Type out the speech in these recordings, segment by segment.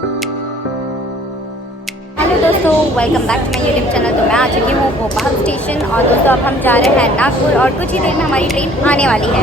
Hello दोस्तों, welcome back to my YouTube channel. तो मैं आ चुकी हूँ भोपाल स्टेशन और दोस्तों अब हम जा रहे हैं नागपुर और कुछ ही देर में हमारी ट्रेन आने वाली है।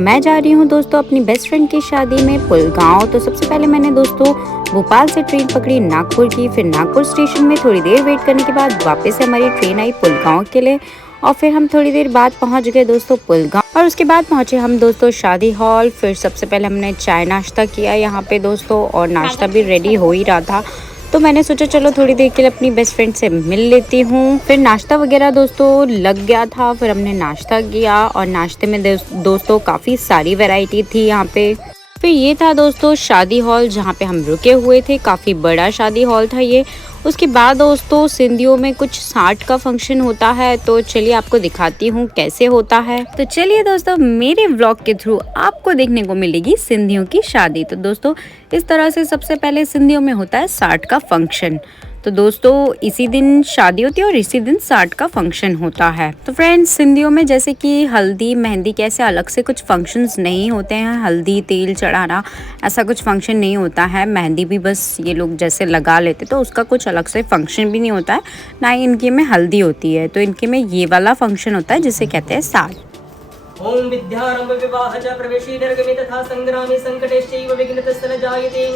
मैं जा रही हूँ दोस्तों अपनी बेस्ट फ्रेंड की शादी में पुलगांव। तो सबसे पहले मैंने दोस्तों भोपाल से ट्रेन पकड़ी नागपुर की, फिर नागपुर स्टेशन में थोड़ी देर वेट करने के बाद वापस से हमारी ट्रेन आई पुलगांव के लिए और फिर हम थोड़ी देर बाद पहुंच गए दोस्तों पुलगांव। और उसके बाद पहुंचे हम दोस्तों शादी हॉल। फिर सबसे पहले हमने चाय नाश्ता किया यहाँ पे दोस्तों और नाश्ता भी रेडी हो ही रहा था, तो मैंने सोचा चलो थोड़ी देर के लिए अपनी बेस्ट फ्रेंड से मिल लेती हूँ। फिर नाश्ता वगैरह दोस्तों लग गया था, फिर हमने नाश्ता किया और नाश्ते में दोस्तों काफ़ी सारी वैरायटी थी यहाँ पे। फिर ये था दोस्तों शादी हॉल जहाँ पे हम रुके हुए थे, काफ़ी बड़ा शादी हॉल था ये। उसके बाद दोस्तों सिंधियों में कुछ 60 का फंक्शन होता है, तो चलिए आपको दिखाती हूँ कैसे होता है। तो चलिए दोस्तों मेरे व्लॉग के थ्रू आपको देखने को मिलेगी सिंधियों की शादी। तो दोस्तों इस तरह से सबसे पहले सिंधियों में होता है 60 का फंक्शन। तो दोस्तों इसी दिन शादी होती है और इसी दिन 60 का फंक्शन होता है। तो फ्रेंड्स सिंधियों में जैसे कि हल्दी मेहंदी कैसे अलग से कुछ फंक्शंस नहीं होते हैं, हल्दी तेल चढ़ाना ऐसा कुछ फंक्शन नहीं होता है। मेहंदी भी बस ये लोग जैसे लगा लेते तो उसका कुछ अलग से फंक्शन भी नहीं होता है, ना ही इनके में हल्दी होती है। तो इनके में ये वाला फंक्शन होता है जिसे कहते हैं साठ। ओम विद्यारंभ विवाह च प्रवेशी निर्गमे तथा संग्रामे संकटेश्चैव विघ्नतस्तन जायते।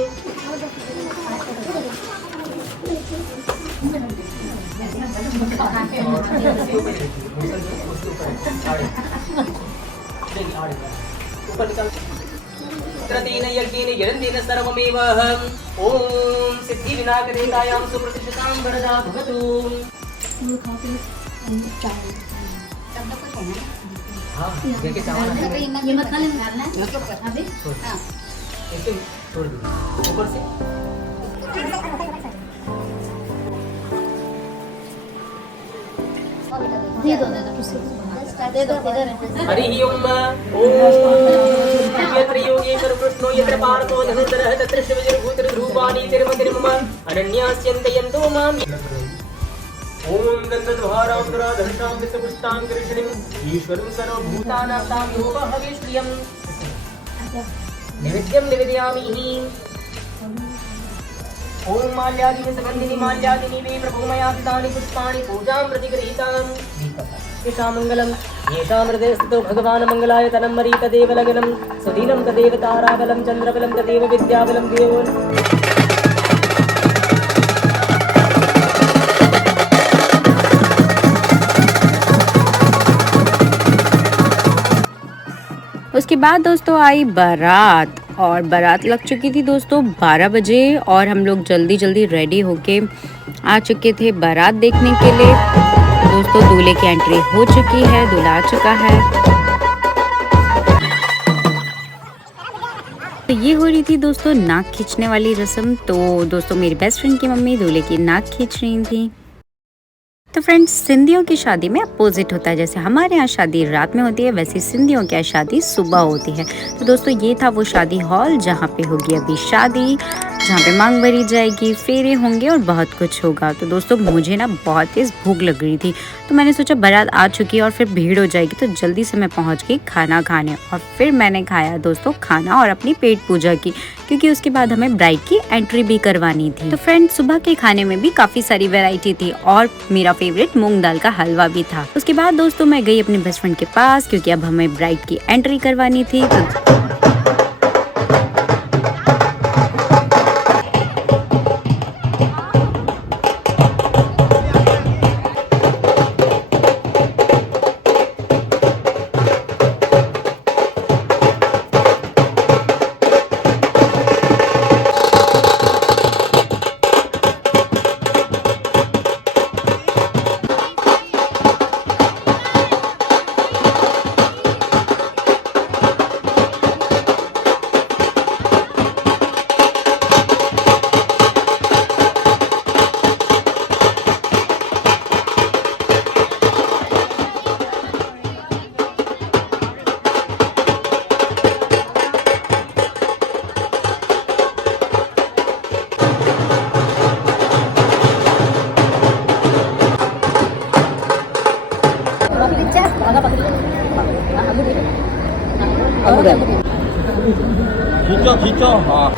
प्रतीन यज्ञेन यरन्तेन सर्वमेव। ओम सिद्धि विनायकदेवतायां सुप्रतिष्ठितां वरदा भवतु। हाँ, देखिए चावल ये मत खा लेना अभी। हाँ, ऐसे छोड़ दो ऊपर से। दे दो हरि ओम। यत्र योगेश्वर कृष्णो यत्र पार्थो धनुर्धरः तत्र शिवजर्भूतरूपाणि तिरुमतिर्मम अनन्यास्यन्तयन्तो माम्। ओम गन्धद्वारान्तराधर्षां विषपुष्टां कृष्णीं ईश्वरं सर्वभूतानां तां योपहविष्यं निवेद्यं निवेदयामि। ओम माल्यादिनि सुगन्धिनि माल्यादिनि वे प्रभुमयापितानि पुष्पाणि पूजां प्रतिगृहीताम्। येषां मङ्गलं येषां हृदये स्थितो भगवान् मङ्गलाय तनं मरी तदेव लग्नं सुदीनं तदेव ताराबलं चन्द्रबलं तदेव विद्याबलं देवो। उसके बाद दोस्तों आई बारात और बारात लग चुकी थी दोस्तों 12 बजे और हम लोग जल्दी जल्दी रेडी होके आ चुके थे बारात देखने के लिए। दोस्तों दूल्हे की एंट्री हो चुकी है, दूल्हा आ चुका है। तो ये हो रही थी दोस्तों नाक खींचने वाली रस्म। तो दोस्तों मेरी बेस्ट फ्रेंड की मम्मी दूल्हे की नाक खींच रही थी। तो फ्रेंड्स सिंधियों की शादी में अपोजिट होता है, जैसे हमारे यहाँ शादी रात में होती है वैसे सिंधियों की शादी सुबह होती है। तो दोस्तों ये था वो शादी हॉल जहाँ पे होगी अभी शादी, जहाँ पे मांग भरी जाएगी, फेरे होंगे और बहुत कुछ होगा। तो दोस्तों मुझे ना बहुत तेज भूख लग रही थी, तो मैंने सोचा बारात आ चुकी है और फिर भीड़ हो जाएगी, तो जल्दी से मैं पहुँच गई खाना खाने। और फिर मैंने खाया दोस्तों खाना और अपनी पेट पूजा की, क्योंकि उसके बाद हमें ब्राइड की एंट्री भी करवानी थी। तो फ्रेंड्स सुबह के खाने में भी काफ़ी सारी वैरायटी थी और मेरा फेवरेट मूंग दाल का हलवा भी था। उसके बाद दोस्तों मैं गई अपनी बेस्ट फ्रेंड के पास, क्योंकि अब हमें ब्राइड की एंट्री करवानी थी। खींचो खींचो। हाँ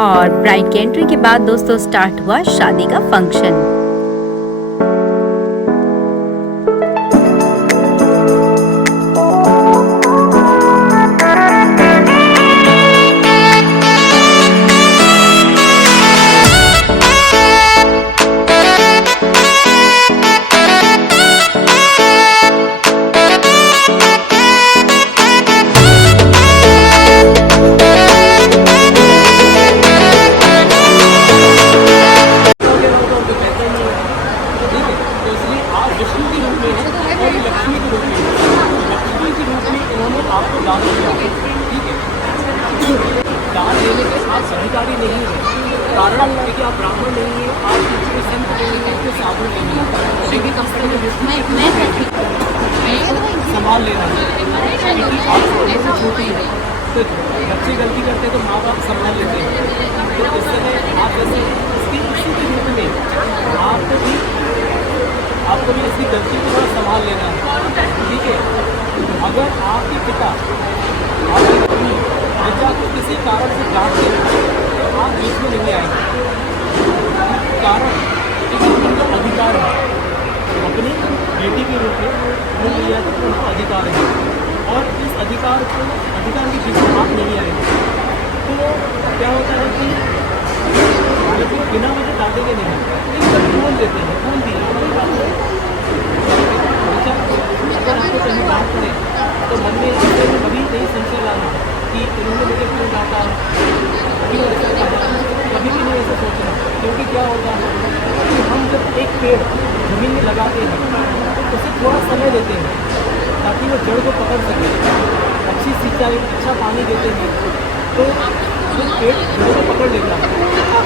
और ब्राइड की एंट्री के बाद दोस्तों स्टार्ट हुआ शादी का फंक्शन। दान देने के आप अधिकारी नहीं हैं, कारण क्योंकि आप ब्राह्मण नहीं हैं, आप किसी संत नहीं हैं, किसी साधु नहीं हैं, लेकिन कम से कम विष्णु संभाल लेना है क्योंकि आप छोटी है तो बच्चे गलती करते हैं तो माँ बाप संभाल लेते हैं। तो इस समय आप जैसे इसकी इसी के रूप में आपको भी इसकी गलती को थोड़ा संभाल लेना है, ठीक है। अगर आपके पिता आपकी पत्नी बच्चा को किसी कारण से डांटते हैं तो आप बीच में नहीं आएंगे, कारण उनका अधिकार है अपनी बेटी के रूप में उनका अधिकार है और इस अधिकार के बीच में आप नहीं आएंगे। तो क्या होता है कि जब बिना वजह डांटेंगे नहीं, एक बोल देते हैं, बोल दिया बच्चा अगर आपको कहीं बात करें तो मन में कभी नहीं संशय लाना कि इन्होंने मुझे क्यों डांटा, क्यों ऐसा कहा, कभी भी नहीं ऐसा सोचना। क्योंकि क्या होता है कि हम जब एक पेड़ जमीन में लगाते हैं तो उसे थोड़ा समय देते हैं ताकि वो जड़ को पकड़ सके, अच्छी सिंचाई अच्छा पानी देते हैं तो वो पेड़ जड़ को पकड़ लेता है।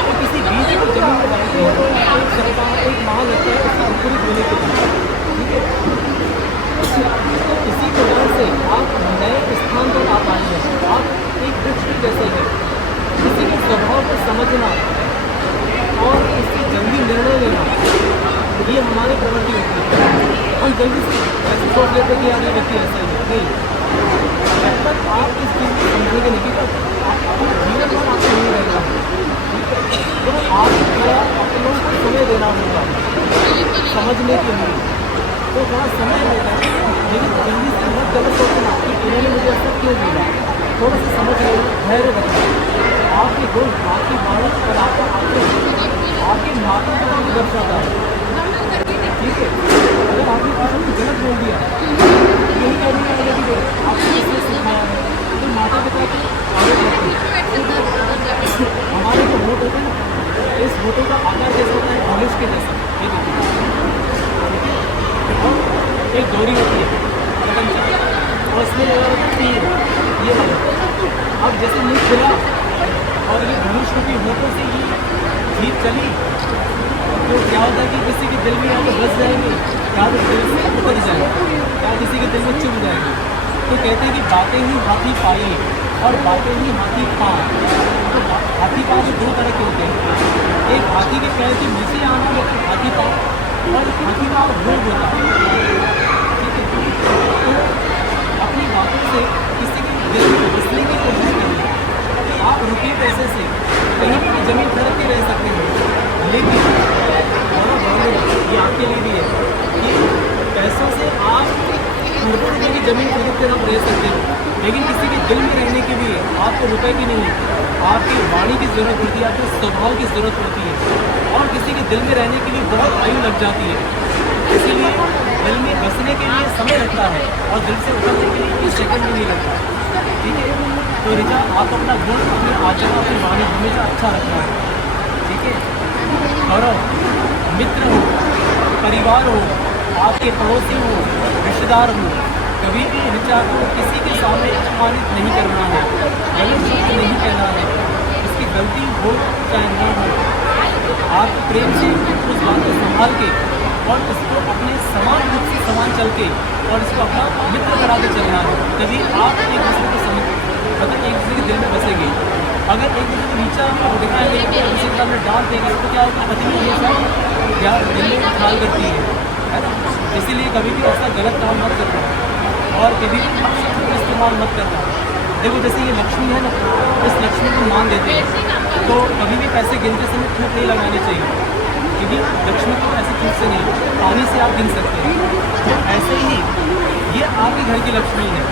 तो किसी बीज को जमीन में डालते हैं तो एक सप्ताह एक माह लगता है उसका अंकुरित होने के लिए, ठीक है। इसी प्रकार से आप नए स्थान पर आप आए हैं, आप एक वृक्ष जैसे हैं, किसी के स्वभाव को समझना और इससे जल्दी निर्णय लेना ये हमारी प्रवृत्ति होती है। हम जल्दी से ऐसे सोच लेते हैं कि यार ये व्यक्ति ऐसा ही है, नहीं। जब तक आप इस चीज़ को समझेंगे नहीं तब जीवन भर आपको नहीं रहेगा, तो आपको थोड़ा अपनों को समय देना होगा समझने के लिए। तो थोड़ा समय होगा लेकिन जल्दी से बहुत गलत सोचना कि इन्होंने मुझे ऐसा क्यों मिला, थोड़ा सा समझ लेना, धैर्य रखना। आपके दोस्त आपकी बारिश और आपका आपके माता पिता को दर्शाता है, ठीक है। अगर आपने किसी को गलत बोल दिया यही कहने का मतलब कि आपको किसने सिखाया है तो माता पिता की आदत होती है। हमारे जो वोट होते हैं ना, इस वोटों का आकार जैसा होता है धनुष के जैसा, ठीक है। एक डोरी होती है और उसमें लगा होता है तीर, ये वाला। अब जैसे मुँह खुला और ये धनुष रूपी होठों से ये जीत चली तो क्या होता है कि किसी के दिल में या तो बस जाएंगे या तो दिल से उतर जाएंगे या किसी के दिल में चुभ जाएंगे। तो कहते हैं कि बातें ही हाथी पाई और बातें ही हाथी पाँव। तो हाथी पाँव तो दो तरह के होते हैं, एक हाथी के पैर के नीचे आना हाथी पाँव और हाथी पाँव रोग होता है, ठीक है। तो अपनी बातों से किसी के दिल में घुसने की कोशिश करें। आप रुपये पैसे से कहीं भी ज़मीन खरीद के रह सकते हैं, लेकिन ये आपके लिए भी है कि पैसों से आप करोड़ों रुपये की ज़मीन खरीद कर आप रह सकते हो, लेकिन किसी के दिल में रहने के लिए आपको रुपए की नहीं, आपकी वाणी की ज़रूरत होती है, आपके स्वभाव की ज़रूरत होती है। और किसी के दिल में रहने के लिए बहुत आयु लग जाती है, इसीलिए दिल में बसने के लिए समय लगता है और दिल से उतरने के लिए एक सेकंड भी नहीं लगता, ठीक है। तो रिचा आप अपना गुण, अपनी आचरण, अपनी वाणी हमेशा अच्छा रखना है, ठीक है। गौरव मित्र हो, परिवार हो, आपके पड़ोसी हो, रिश्तेदार हो, कभी भी रिचा को किसी के सामने अपमानित नहीं करना है, गलत शब्द नहीं कहना है। इसकी गलती हो चाहे न हो, आप प्रेम से उस बात को संभाल के और इसको अपने समान रूप से समान चल के और इसको अपना मित्र बना के चलना है। तभी आप एक दूसरे को समझ मतलब एक दूसरे के दिल में बसेंगे। अगर एक दूसरे को नीचा दिखाएंगे या किसी के सामने डांट देंगे तो क्या होगा, पत्नी हमेशा प्यार दिल में ख्याल करती है ना। इसीलिए कभी भी ऐसा गलत काम मत करना और कभी भी इस्तेमाल मत करना। देखो जैसे ये लक्ष्मी है ना, इस लक्ष्मी को मान देते हैं तो कभी भी पैसे गिनते समय थूक नहीं लगानी चाहिए, क्योंकि लक्ष्मी तो ऐसे थूक से नहीं, पानी से आप गिन सकते हैं। तो ऐसे ही ये आपके घर की लक्ष्मी है,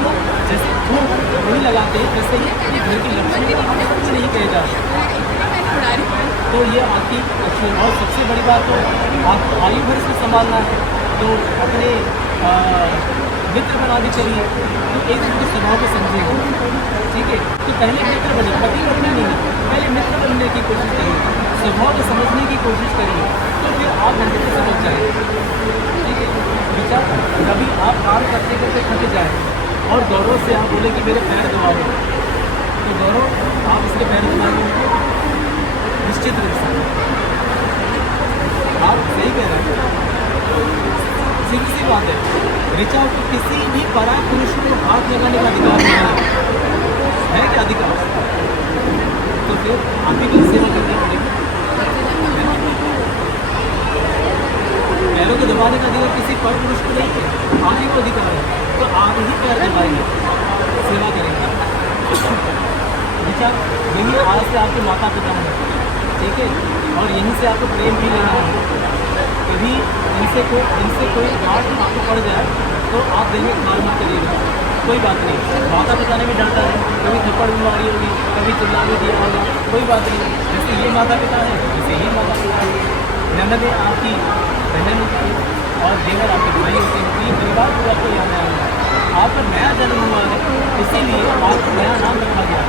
तो जैसे थूक नहीं लगाते हैं वैसे ही अपने घर की लक्ष्मी को आप कुछ नहीं कहे जाते। तो ये आपकी लक्ष्मी। और सबसे बड़ी बात तो आपको आयु भर से संभालना है, तो अपने मित्र बनाने चाहिए, तो एक दूसरे के स्वभाव को समझेगा, ठीक है। तो पहले मित्र बने, पति पत्नी नहीं, पहले मित्र बनने की कोशिश करिए, स्वभाव को समझने की कोशिश करिए, तो फिर आप घंटे से समझ जाएंगे, ठीक है। विचार कभी आप काम करते करते थक जाए और गौरव से आप बोले कि मेरे पैर दबाओ, तो गौरव आप इसके पैर दबाएंगे निश्चित रूप से, आप सही कह रहे हैं। सीधी सी बात है, ऋचा को किसी भी पराय पुरुष को हाथ लगाने का अधिकार नहीं है क्या अधिकार? तो फिर आप ही की सेवा करनी पड़ेगी। पैरों को दबाने का अधिकार किसी पर पुरुष को नहीं है, आप ही को अधिकार है, तो आप ही पैर दबाएंगे, सेवा करेंगे। ऋचा यही आज से आपके माता पिता हैं, ठीक है, और यहीं से आपको प्रेम भी लेना है। कभी इनसे कोई डांट आपको पड़ जाए तो आप दिल में खार मत करिएगा, कोई बात नहीं। माता पिता ने भी डांटा है, कभी थप्पड़ भी मारी होगी, कभी चिल्ला भी दिया होगा, कोई बात नहीं। जैसे ये माता पिता है वैसे ये माता पिता है, ननदें आपकी बहन होती है और देवर आपके भाई होते हैं। ये परिवार पूरा को याद आया, आपका नया जन्म हुआ है, इसीलिए आपको नया नाम रखा गया।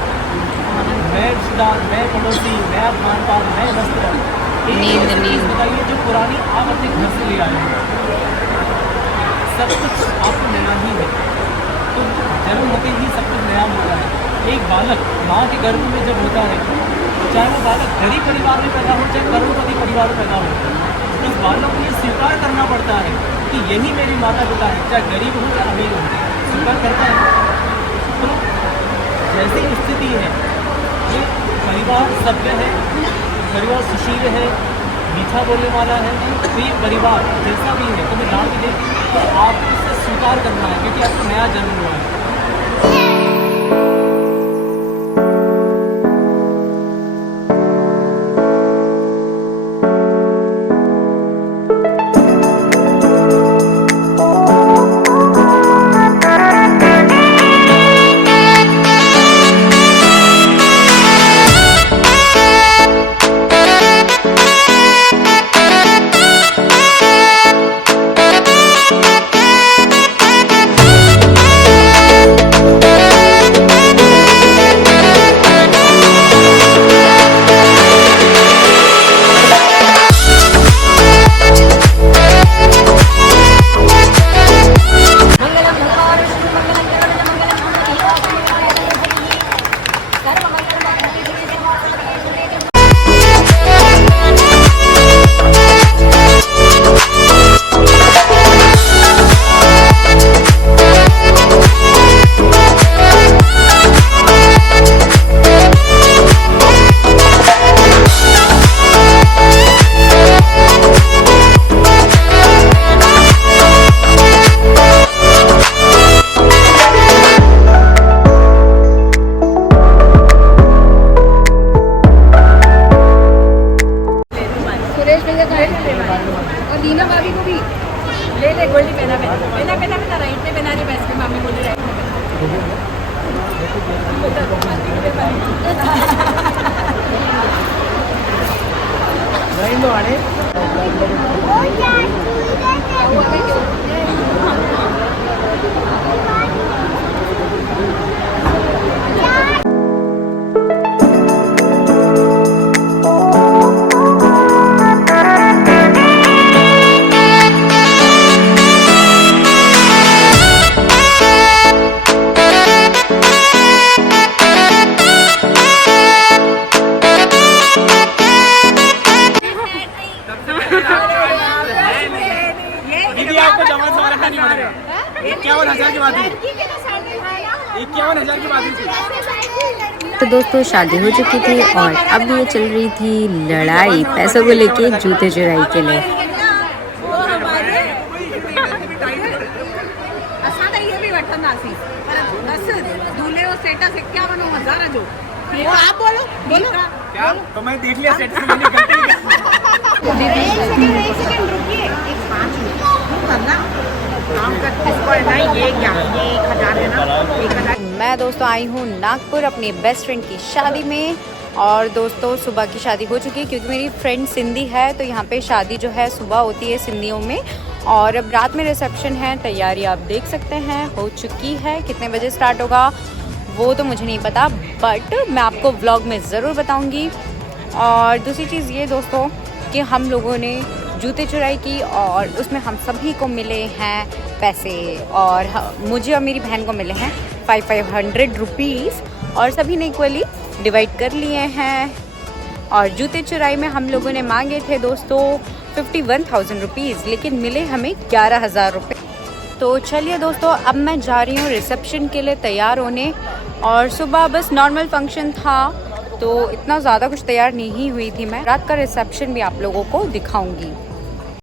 मैं रिश्तेदार, मैं पड़ोसी, मैं खान पान, मैं वस्त्र, बताइए जो पुरानी आप अपने घर से ले आए हैं, सब कुछ आपको नया ही है। तो जन्म होते ही सब कुछ नया होता है। एक बालक माँ के गर्भ में जब होता है, चाहे वो बालक गरीब परिवार में पैदा हो चाहे करोड़पति परिवार में पैदा हो, उस बालक को ये स्वीकार करना पड़ता है कि यही मेरी माता पिता है, चाहे गरीब हो चाहे अमीर हो, स्वीकार करता है। तो जैसी स्थिति है, ये परिवार सभ्य है, परिवार सुशील है, मीठा बोलने वाला है, तो ये परिवार जैसा भी है, तो मैं नाम भी देती हूँ, तो आपको इसे स्वीकार करना है क्योंकि आपको नया जन्म हुआ है। और दीना भाभी को भी ले ले गोल्डी पहना राइट में पहना रही बेस्ट में मामी बोली राइट दीदी आपको जमा सवाल नहीं पड़ेगा। 51,000 की बात हुई, 51,000 की बात हुई थी। तो दोस्तों शादी हो चुकी थी और अब ये चल रही थी लड़ाई पैसों को लेके, जूते चुराई के लिए। असां त इहे बि वठंदासीं पर बसि दूल्हे जो स्टेटस 51,000 जो वो आप बोलो बोलो क्या तो मैं देख लिया सेट से मैंने गलती एक सेकंड रुकिए। 5 मिनट करना काम का इसको है ना, ये 1000 है ना, 1000। मैं दोस्तों आई हूँ नागपुर अपनी बेस्ट फ्रेंड की शादी में। और दोस्तों सुबह की शादी हो चुकी है क्योंकि मेरी फ्रेंड सिंधी है, तो यहाँ पे शादी जो है सुबह होती है सिंधियों में, और अब रात में रिसेप्शन है। तैयारी आप देख सकते हैं हो चुकी है। कितने बजे स्टार्ट होगा वो तो मुझे नहीं पता, बट मैं आपको व्लॉग में ज़रूर बताऊँगी। और दूसरी चीज़ ये दोस्तों कि हम लोगों ने जूते चुराई की और उसमें हम सभी को मिले हैं पैसे, और मुझे और मेरी बहन को मिले हैं 500 रुपीज़, और सभी ने इक्वली डिवाइड कर लिए हैं। और जूते चुराई में हम लोगों ने मांगे थे दोस्तों 51,000 रुपीज़, लेकिन मिले हमें 11,000 रुपये। तो चलिए दोस्तों अब मैं जा रही हूँ रिसेप्शन के लिए तैयार होने। और सुबह बस नॉर्मल फंक्शन था तो इतना ज़्यादा कुछ तैयार नहीं हुई थी मैं। रात का रिसेप्शन भी आप लोगों को दिखाऊंगी।